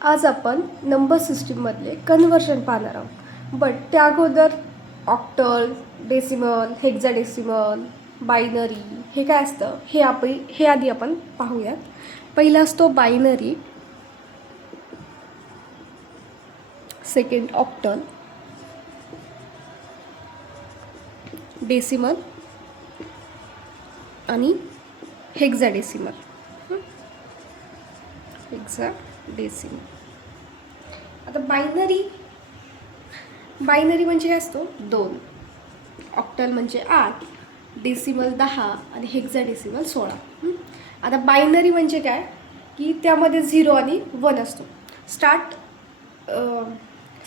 आज आपण number सिस्टीममधले conversion पाहणार आहोत. बट त्या अगोदर ऑक्टल, डेसिमल, हेक्साडेसिमल, बायनरी हे काय असतं हे आधी आपण पाहूयात. पहिला असतो बायनरी, सेकंड ऑक्टल, डेसिमल आणि हेक्साडेसिमल. हेक्साडेसिमल. आता बायनरी म्हणजे काय असतो 2, ऑक्टल म्हणजे 8, डेसिमल 10 आणि हेक्साडेसिमल 16. आता बायनरी म्हणजे काय की त्यामध्ये 0 आणि 1 असतो.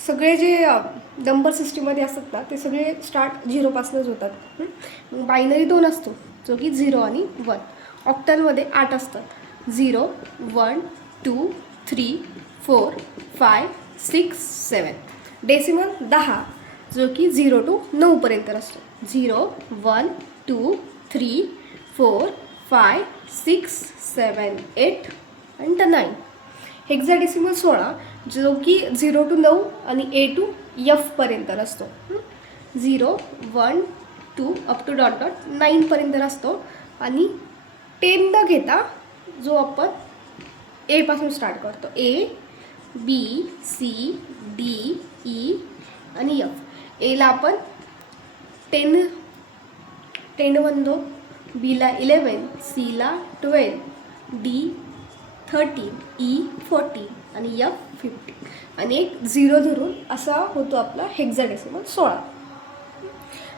सगळे जे नंबर सिस्टीममध्ये असतात ना ते सगळे स्टार्ट 0पासूनच होतात. बायनरी 2 असतो जो की 0 आणि 1. ऑक्टलमध्ये 8 असतात, 0, 1, 2, 3, 4, 5, 6, 7. डेसिमल 10 जो की 0 to 9पर्यंत असतो, 0, 1, 2, 3, 4, 5, 6, 7, 8 and 9. हेक्साडेसिमल 16 जो की 0 to 9 आणि A to F पर्यंत असतो, 0, 1, 2 अप टू डॉट 9पर्यंत असतो. आणि 10 न घेता जो आपण A पासून स्टार्ट करतो, A, B, C, D, E आणि F. Aला आपण 10 म्हणतो, Bला 11, Cला 12, D 13, E 14 आणि F 15 आणि एक 0 धरून असा होतो आपला हेक्साडेसिमल 16.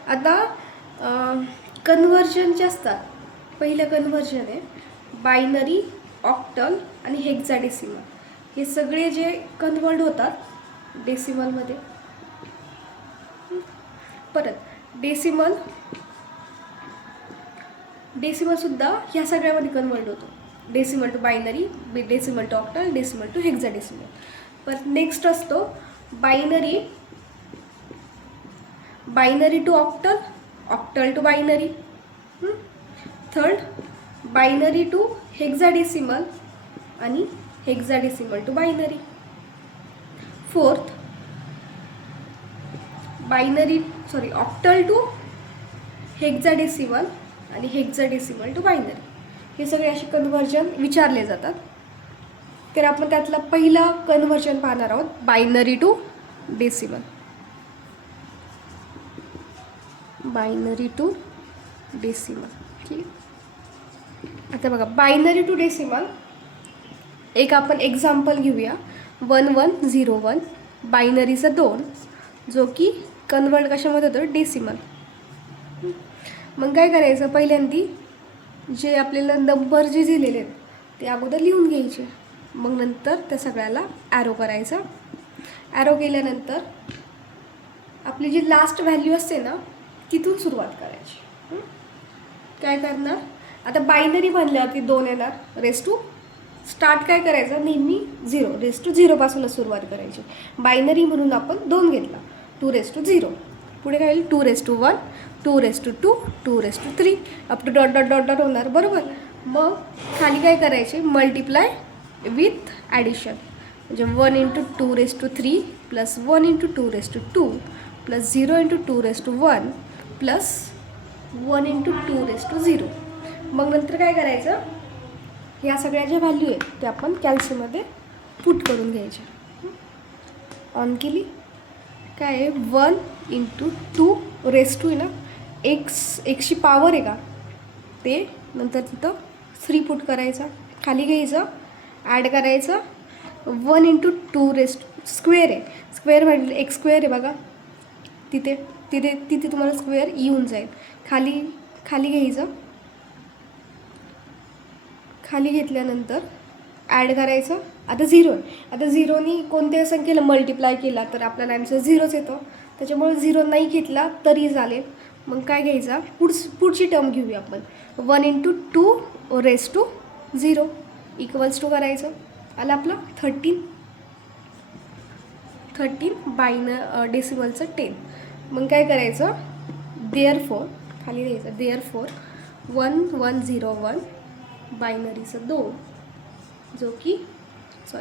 आता कन्व्हर्जन जे असतात, पहिलं कन्व्हर्जन आहे बायनरी, ऑक्टल आणि हेक्साडेसिमल. हे सगळे जे कन्व्हर्ट होतात डेसिमलमध्ये. परत डेसिमलसुद्धा ह्या सगळ्यामध्ये कन्वर्ट होतो, decimal to binary, decimal to octal, decimal to hexadecimal. परत नेक्स्ट असतो binary to octal, octal to binary. Third binary to hexadecimal आणि hexadecimal to binary. Fourth octal to hexadecimal आणि हेक्साडेसिमल टू बायनरी. हे सगळे असे conversion विचारले जातात. तर आपण त्यातला पहिला कन्व्हर्जन पाहणार आहोत, binary to decimal. Binary to decimal. ठीक आहे. आता बघा, बायनरी टू डेसिमल एक आपण एक्झाम्पल घेऊया. 1101 बायनरीचा 2 जो की कन्वर्ट कशामध्ये होतं, डेसिमल. मग काय करायचं, पहिल्यांदी जे आपल्याला नंबर जे दिलेले आहेत ते अगोदर लिहून घ्यायचे, मग नंतर त्या सगळ्याला ॲरो करायचा. ॲरो केल्यानंतर आपली जी लास्ट व्हॅल्यू असते ना तिथून सुरुवात करायची. काय करणार, आता बायनरी म्हणल्यावरती 2 येणार, रेस टू स्टार्ट काय करायचं, नेहमी 0, रेस टू 0पासूनच सुरुवात करायची. बायनरी म्हणून आपण 2 घेतला, 2 रेस टू 0. पुढे काय होईल, 2 raise to 1, 2 raise to 2, 2 raise to 3 up to dot dot dot dot होणार, बरोबर. मग खाली काय करायचे, मल्टिप्लाय विथ ॲडिशन, म्हणजे 1 into 2 raise to 3 plus 1 into 2 raise to 2 plus 0 into 2 raise to 1 plus 1 into 2 raise to 0. मग नंतर काय करायचं, या सगळ्या ज्या व्हॅल्यू आहेत त्या आपण कॅल्सीमध्ये पुट करून घ्यायच्या. ऑन केली, काय आहे, 1 इंटू 2 रेस टू आहे ना, एक्सची पॉवर आहे का ते, नंतर तिथं 3 पुट करायचा, खाली घ्यायचं, ॲड करायचं. 1 इंटू 2 रेस टू स्क्वेअर आहे, स्क्वेअर म्हणजे एक्स स्क्वेअर आहे बघा, तिथे तुम्हाला स्क्वेअर येऊन जाईल. खाली घ्यायचं, खाली घेतल्यानंतर ॲड करायचं. आता 0 आहे, आता 0नी कोणत्या संख्येला मल्टिप्लाय केला तर आपल्याला आन्सर 0च येतो, त्याच्यामुळे 0 नाही घेतला तरी चालेल. मग काय घ्यायचा, पुढची टर्म घेऊया आपण, 1 into 2 raise to 0 equals to करायचं, आलं आपलं 13 डेसिमलचं 10. मग काय करायचं, देअरफोर खाली द्यायचं, देअरफोर 1101 बायनरीचं 2 जो की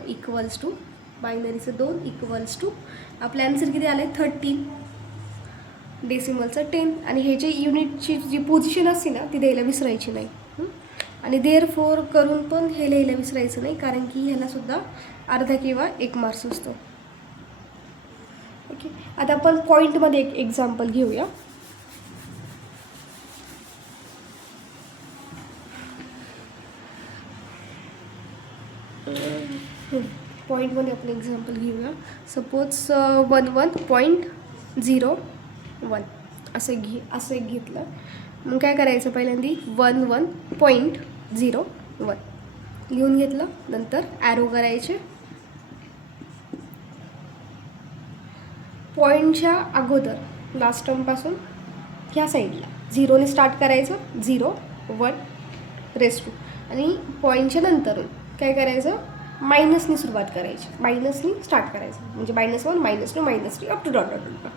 इक्वल्स टू बायनरीचं 2 इक्वल्स टू आपलं आन्सर किती आलं आहे 13, डेसिमलचं 10. आणि हे जे युनिटची जी पोझिशन असते ना ती द्यायला विसरायची नाही. आणि देअरफॉर करून पण हे लिहायला विसरायचं नाही, कारण की ह्यालासुद्धा अर्धा किंवा 1 मार्क्स असतो. ओके, आता आपण पॉईंटमध्ये एक एक्झाम्पल घेऊया. पॉईंटमध्ये आपण एक्झाम्पल घेऊया. सपोज 11.01 असं एक घेतलं. मग काय करायचं, पहिल्यांदा 11.01 लिहून घेतलं. नंतर ॲरो करायचे. पॉईंटच्या अगोदर लास्ट टर्मपासून ह्या साईडला 0ने स्टार्ट करायचं, 0 1 रेस टू. आणि पॉईंटच्या नंतरून काय करायचं, मायनसनी सुरुवात करायची, मायनसनी स्टार्ट करायचं. म्हणजे -1 -2 -3 up to dot dot dot.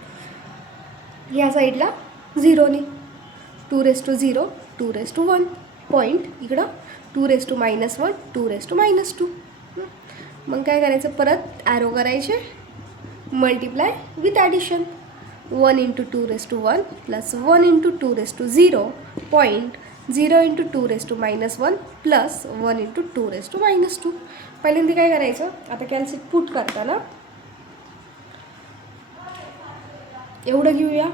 ह्या साईडला 0ने 2 raise to 0 2 raise to 1. Point इकडं 2 रेस टू -1 2 रेस टू -2. मग काय करायचं, परत ॲरो करायचे, multiply with addition. 1 × 2 raise to 1 plus 1 × 2 raise to 0 point 0 × 2 raise to -1 plus 1 × 2 raise to -2. पहिल्यांदा काय करायचं, आता कॅल्सी पुट करताना एवढं घेऊया.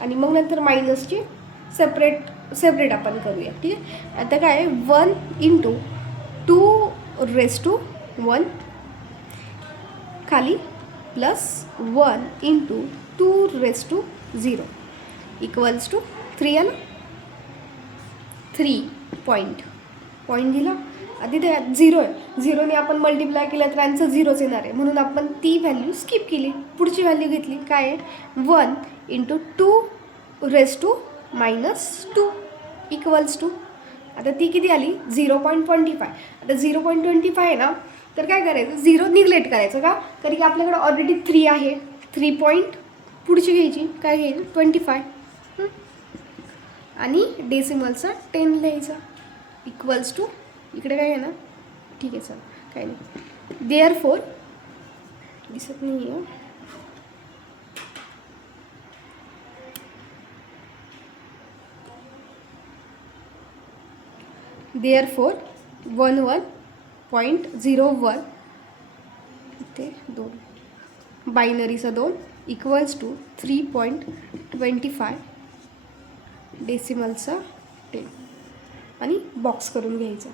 आणि मग नंतर मायनसची सेपरेट आपण करूया. ठीक आहे. आता काय 1 × 2 रेस टू 1 खाली plus 1 × 2 raise to 0 equals to 3 आलं. 3 पॉईंट दिला. आधी ते 0 आहे, 0ने आपण मल्टिप्लाय केलं तर आन्सर 0च येणार आहे. म्हणून आपण ती व्हॅल्यू स्किप केली. पुढची व्हॅल्यू घेतली, काय आहे 1 × 2 रेस टू -2 इक्वल्स टू. आता ती किती आली 0.25. आता 0.25 आहे ना, तर काय करायचं, 0 निग्लेक्ट करायचं का, कारण की आपल्याकडे ऑलरेडी 3 आहे. 3 पॉईंट पुढची घ्यायची, काय घ्यायची 25. आणि डेसिमलचा 10 लिहायचा इक्वल्स टू. इकडे काय आहे ना, ठीक आहे सर, काय नाही. देअरफॉर दिसत नाही आहे, देअरफॉर 11.01 इथे 2 बायनरीचा 2 इक्वल्स टू 3.25 डेसिमलचा 10. आणि बॉक्स करून घ्यायचा.